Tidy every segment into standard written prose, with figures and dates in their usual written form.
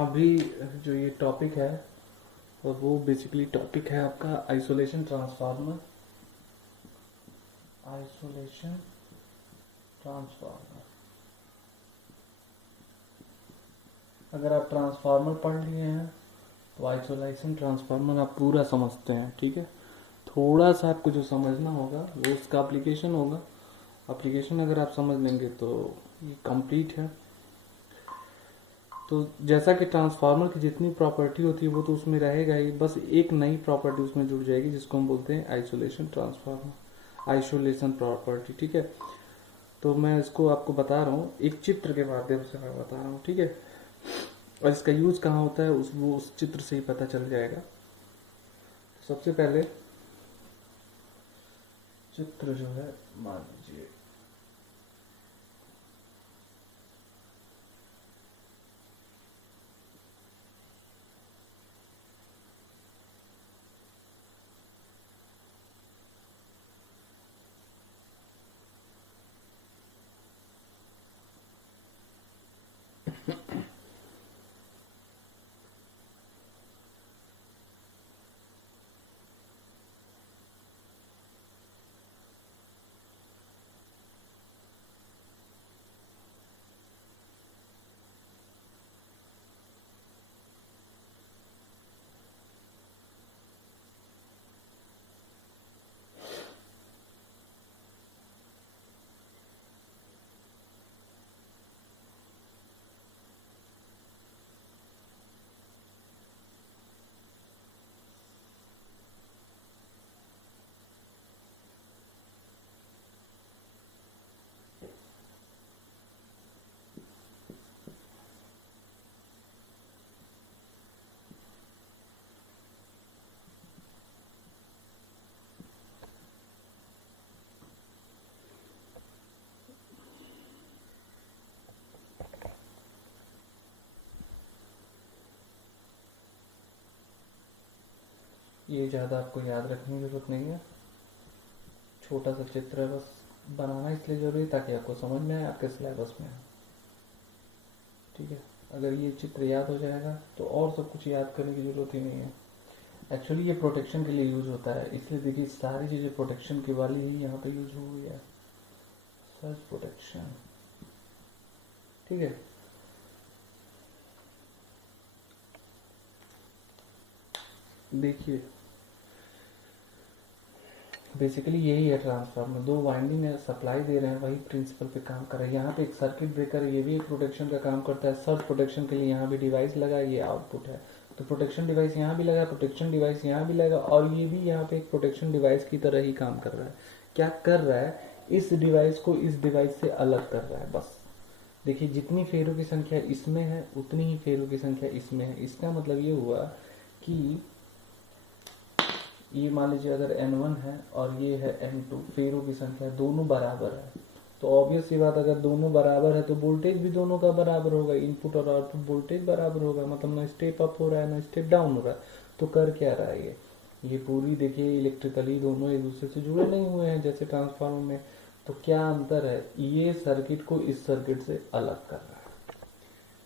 अभी जो ये टॉपिक है और वो बेसिकली टॉपिक है आपका आइसोलेशन ट्रांसफार्मर। आइसोलेशन ट्रांसफार्मर, अगर आप ट्रांसफार्मर पढ़ लिए हैं तो आइसोलेशन ट्रांसफार्मर आप पूरा समझते हैं। ठीक है, थोड़ा सा आपको जो समझना होगा वो उसका एप्लीकेशन होगा। एप्लीकेशन अगर आप समझ लेंगे तो ये कंप्लीट है। तो जैसा कि ट्रांसफार्मर की जितनी प्रॉपर्टी होती है वो तो उसमें रहेगा ही, बस एक नई प्रॉपर्टी उसमें जुड़ जाएगी जिसको हम बोलते हैं आइसोलेशन ट्रांसफार्मर, आइसोलेशन प्रॉपर्टी। ठीक है, तो मैं इसको आपको बता रहा हूँ, एक चित्र के माध्यम से मैं बता रहा हूँ। ठीक है, और इसका यूज कहाँ होता है वो उस चित्र से ही पता चल जाएगा। सबसे पहले चित्र जो है मान लीजिए, ये ज़्यादा आपको याद रखने की जरूरत नहीं है, छोटा सा चित्र है, बस बनाना इसलिए जरूरी है ताकि आपको समझ में आए, आपके सिलेबस में आए। ठीक है, अगर ये चित्र याद हो जाएगा तो और सब कुछ याद करने की जरूरत ही नहीं है। एक्चुअली ये प्रोटेक्शन के लिए यूज होता है, इसलिए देखिए सारी चीज़ें प्रोटेक्शन की वाली ही यहाँ पे यूज हुई है। सर्च प्रोटेक्शन, ठीक है। देखिए बेसिकली यही है ट्रांसफार्मर, दो वाइंडिंग है, सप्लाई दे रहे हैं, वही प्रिंसिपल पे काम कर रहा है। यहाँ पे एक सर्किट ब्रेकर है, ये भी एक प्रोटेक्शन का काम करता है। सर्च प्रोटेक्शन के लिए यहाँ भी डिवाइस लगा है, ये आउटपुट है, तो प्रोटेक्शन डिवाइस यहाँ भी लगा, प्रोटेक्शन डिवाइस यहाँ भी लगा, और ये भी यहाँ पे एक प्रोटेक्शन डिवाइस की तरह ही काम कर रहा है। क्या कर रहा है, इस डिवाइस को इस डिवाइस से अलग कर रहा है बस। देखिए जितनी फेरों की संख्या इसमें है उतनी ही फेरों की संख्या इसमें है। इसका मतलब ये हुआ कि ये मान लीजिए अगर N1 है और ये है N2, फेरों की संख्या दोनों बराबर है, तो ऑब्वियस सी बात, अगर दोनों बराबर है तो वोल्टेज भी दोनों का बराबर होगा, इनपुट और आउटपुट वोल्टेज बराबर होगा, मतलब ना स्टेप अप हो रहा है ना स्टेप डाउन हो रहा है। तो कर क्या रहा है ये पूरी देखिए इलेक्ट्रिकली दोनों एक दूसरे से जुड़े नहीं हुए हैं जैसे ट्रांसफार्मर में। तो क्या अंतर है, ये सर्किट को इस सर्किट से अलग कर रहा है।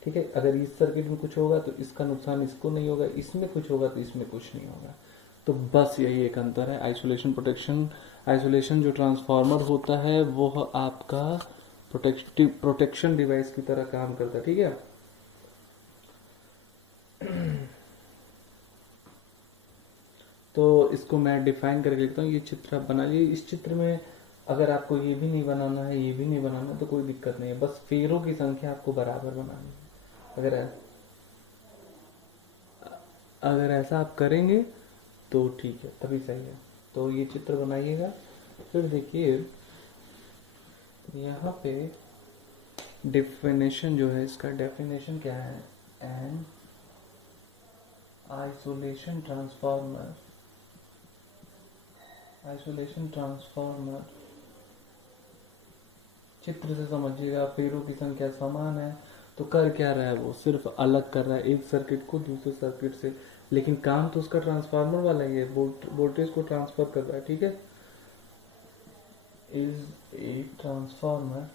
ठीक है, अगर इस सर्किट में कुछ होगा तो इसका नुकसान इसको नहीं होगा, इसमें कुछ होगा तो इसमें कुछ नहीं होगा। तो बस यही एक अंतर है। आइसोलेशन प्रोटेक्शन, आइसोलेशन जो ट्रांसफार्मर होता है वो आपका प्रोटेक्शन डिवाइस की तरह काम करता है। ठीक है, तो इसको मैं डिफाइन करके लिखता हूँ, ये चित्र आप बना लीजिए। इस चित्र में अगर आपको ये भी नहीं बनाना है, ये भी नहीं बनाना, तो कोई दिक्कत नहीं है, बस फेरों की संख्या आपको बराबर बनानी है। अगर ऐसा आप करेंगे तो ठीक है, तभी सही है। तो ये चित्र बनाइएगा। फिर देखिए यहाँ पे डेफिनेशन जो है, इसका डेफिनेशन क्या है, an isolation transformer, isolation transformer चित्र से समझिएगा, फेरों की संख्या समान है, तो कर क्या रहा है, वो सिर्फ अलग कर रहा है एक सर्किट को दूसरे सर्किट से, लेकिन काम तो उसका ट्रांसफार्मर वाला ही है, वोल्टेज को ट्रांसफर कर रहा है। ठीक है, is a transformer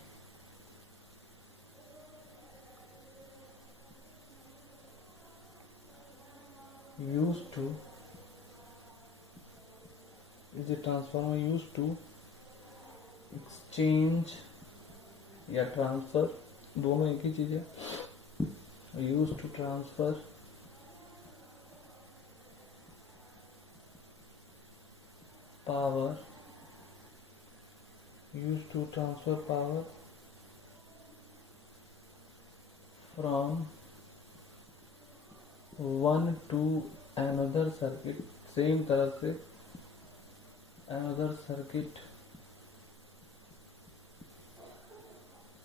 used to is a transformer used to exchange या ट्रांसफर, दोनों एक ही चीज है, use to transfer power, use to transfer power from one to another circuit, same तरह से another circuit,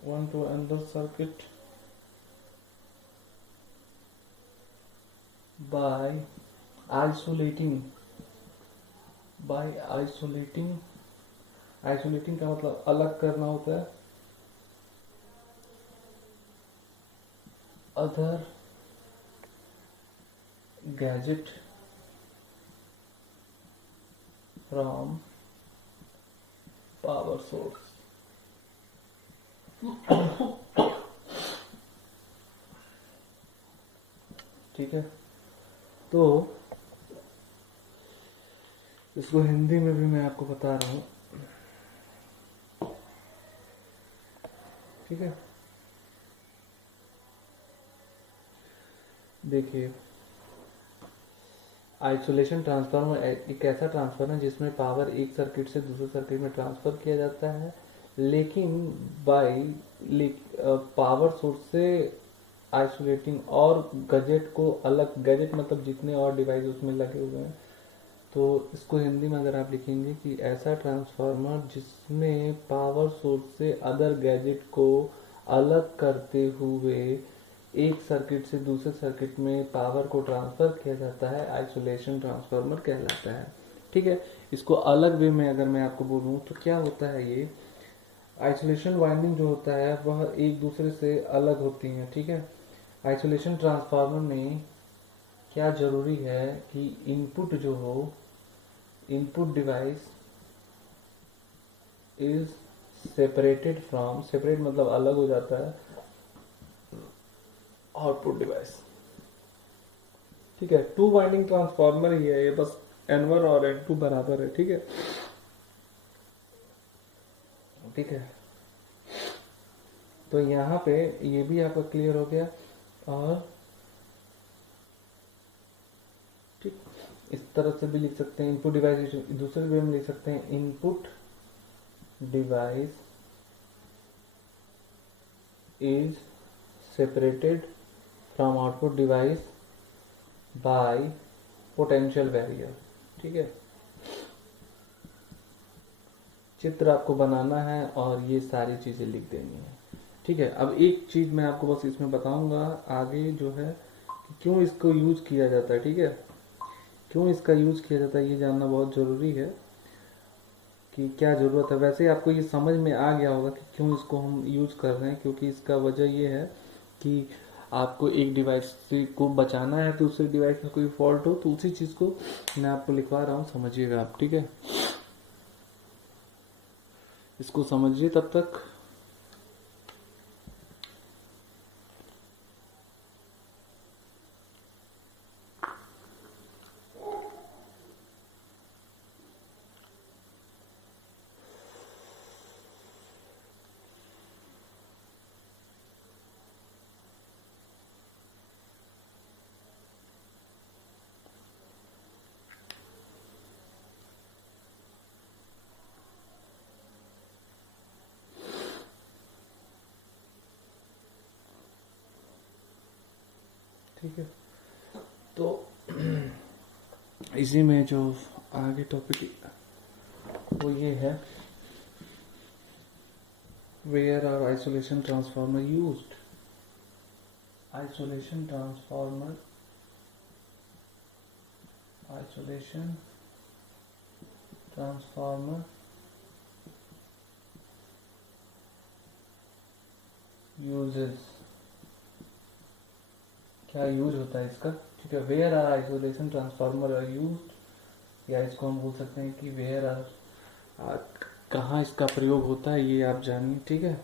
one to another circuit by isolating isolating का मतलब अलग करना होता है other gadget from power source। ठीक है, तो इसको हिंदी में भी मैं आपको बता रहा हूं। ठीक है, देखिए आइसोलेशन ट्रांसफार्मर एक ऐसा ट्रांसफार्मर है जिसमें पावर एक सर्किट से दूसरे सर्किट में ट्रांसफर किया जाता है, लेकिन बाय पावर सोर्स से आइसोलेटिंग और गैजेट को अलग, गैजेट मतलब जितने और डिवाइस उसमें लगे हुए हैं। तो इसको हिंदी में अगर आप लिखेंगे कि ऐसा ट्रांसफार्मर जिसमें पावर सोर्स से अदर गैजेट को अलग करते हुए एक सर्किट से दूसरे सर्किट में पावर को ट्रांसफर किया जाता है, आइसोलेशन ट्रांसफार्मर कहलाता है। ठीक है, इसको अलग वे में अगर मैं आपको बोलूँ तो क्या होता है, ये आइसोलेशन वाइंडिंग जो होता है वह एक दूसरे से अलग होती हैं। ठीक है, आइसोलेशन ट्रांसफार्मर में क्या जरूरी है कि इनपुट जो हो, input device is separated from, separate मतलब अलग हो जाता है, आउटपुट डिवाइस। ठीक है, टू वाइंडिंग ट्रांसफार्मर ही है ये, बस N1 और N2 बराबर है। ठीक है, ठीक है, तो यहाँ पे ये भी आपका क्लियर हो गया। और ठीक, इस तरह से भी लिख सकते हैं, इनपुट डिवाइस दूसरे वे में लिख सकते हैं, input device is separated from output device bye potential barrier. ठीक है, चित्र आपको बनाना है और ये सारी चीजें लिख देनी है। ठीक है, अब एक चीज मैं आपको बस इसमें बताऊंगा आगे जो है कि क्यों इसको यूज किया जाता है। ठीक है, क्यों इसका यूज किया जाता है ये जानना बहुत जरूरी है कि क्या जरूरत है। वैसे आपको ये समझ में आ गया होगा कि क्यों इसको हम यूज कर रहे हैं, क्योंकि इसका वजह ये है कि आपको एक डिवाइस को बचाना है, तो दूसरे डिवाइस में कोई फॉल्ट हो, तो उसी चीज को मैं आपको लिखवा रहा हूँ, समझिएगा आप। ठीक है, इसको समझिए तब तक। ठीक है, तो इसी में जो आगे टॉपिक वो ये है, where are isolation transformer used. Isolation transformer, isolation transformer uses, क्या यूज होता है इसका। ठीक है, where are isolation transformer are used, या इसको हम बोल सकते हैं कि वेयर आर, कहाँ इसका प्रयोग होता है ये आप जानिए। ठीक है,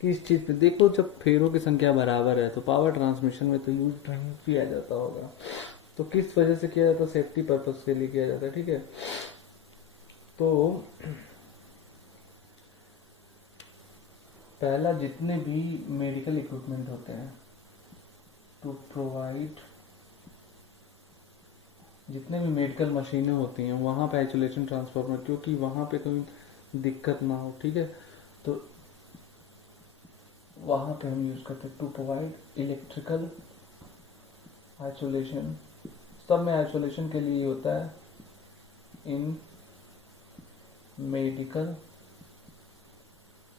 किस चीज़ पे देखो, जब फेरों की संख्या बराबर है तो पावर ट्रांसमिशन में तो यूज नहीं किया जाता होगा। तो किस वजह से किया जाता है? सेफ्टी पर्पस के लिए किया जाता है, ठीक है। तो पहला, जितने भी मेडिकल इक्विपमेंट होते हैं टू प्रोवाइड, जितने भी मेडिकल मशीनें होती हैं वहाँ पे आइसोलेशन ट्रांसफार्मर, क्योंकि वहाँ पे कोई दिक्कत ना हो, ठीक है। तो वहाँ पे हम यूज़ करते हैं टू प्रोवाइड इलेक्ट्रिकल आइसोलेशन। सब में आइसोलेशन के लिए होता है इन मेडिकल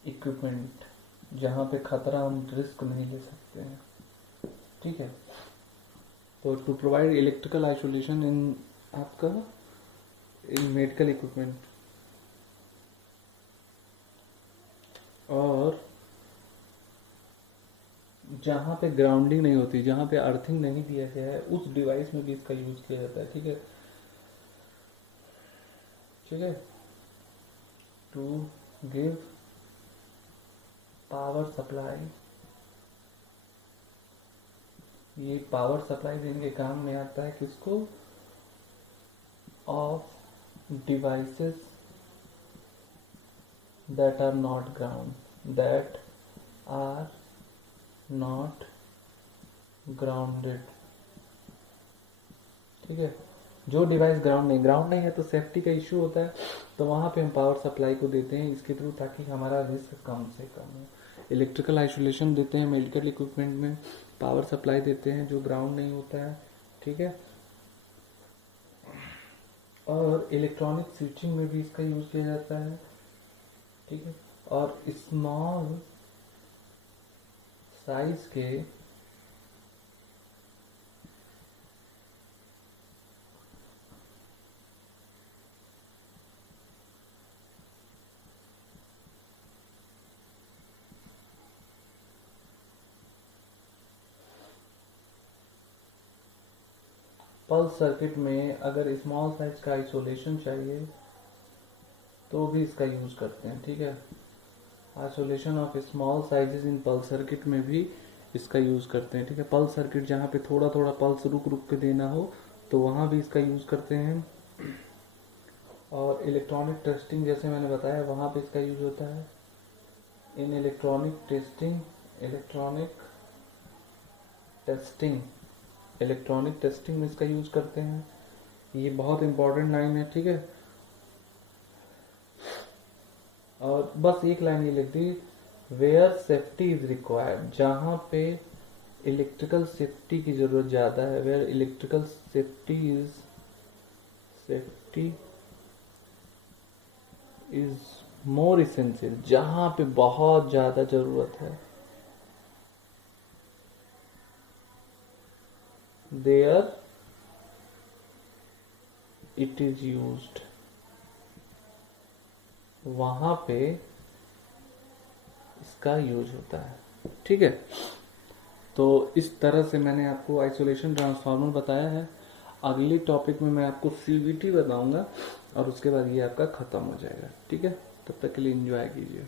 इक्विपमेंट, जहाँ पे खतरा, हम रिस्क नहीं ले सकते हैं, ठीक है। तो टू प्रोवाइड इलेक्ट्रिकल आइसोलेशन इन आपका इन मेडिकल इक्विपमेंट, और जहाँ पे ग्राउंडिंग नहीं होती, जहाँ पे अर्थिंग नहीं दिया गया है, उस डिवाइस में भी इसका यूज किया जाता है, ठीक है, ठीक है। टू गिव पावर सप्लाई, ये पावर सप्लाई देने के काम में आता है किसको? Of devices that are not ground, that are not grounded, ठीक है। जो डिवाइस ग्राउंड नहीं है तो सेफ्टी का इश्यू होता है, तो वहाँ पे हम पावर सप्लाई को देते हैं इसके थ्रू, ताकि हमारा रिस्क कम से कम हो। इलेक्ट्रिकल आइसोलेशन देते हैं मेडिकल इक्विपमेंट में, पावर सप्लाई देते हैं जो ग्राउंड नहीं होता है, ठीक है। और इलेक्ट्रॉनिक स्विचिंग में भी इसका यूज किया जाता है, ठीक है। और स्मॉल साइज के पल्स सर्किट में अगर स्मॉल साइज का आइसोलेशन चाहिए तो भी इसका यूज करते हैं, ठीक है। Isolation of small sizes in pulse circuit में भी इसका यूज करते हैं, ठीक है। पल्स सर्किट जहाँ पे थोड़ा थोड़ा पल्स रुक रुक के देना हो तो वहाँ भी इसका यूज करते हैं। और इलेक्ट्रॉनिक टेस्टिंग, जैसे मैंने बताया, वहाँ पे इसका यूज होता है। इन इलेक्ट्रॉनिक टेस्टिंग में इसका यूज करते हैं। ये बहुत इंपॉर्टेंट लाइन है, ठीक है। और बस एक लाइन ये लिख दी, वेयर सेफ्टी इज रिक्वायर्ड, जहाँ पे इलेक्ट्रिकल सेफ्टी की जरूरत ज्यादा है, where electrical safety is more essential, जहाँ पे बहुत ज्यादा जरूरत है, देयर इट इज यूज्ड, वहां पे इसका यूज होता है, ठीक है। तो इस तरह से मैंने आपको आइसोलेशन ट्रांसफार्मर बताया है। अगले टॉपिक में मैं आपको सीवीटी बताऊंगा और उसके बाद ये आपका खत्म हो जाएगा, ठीक है। तब तक के लिए एंजॉय कीजिए।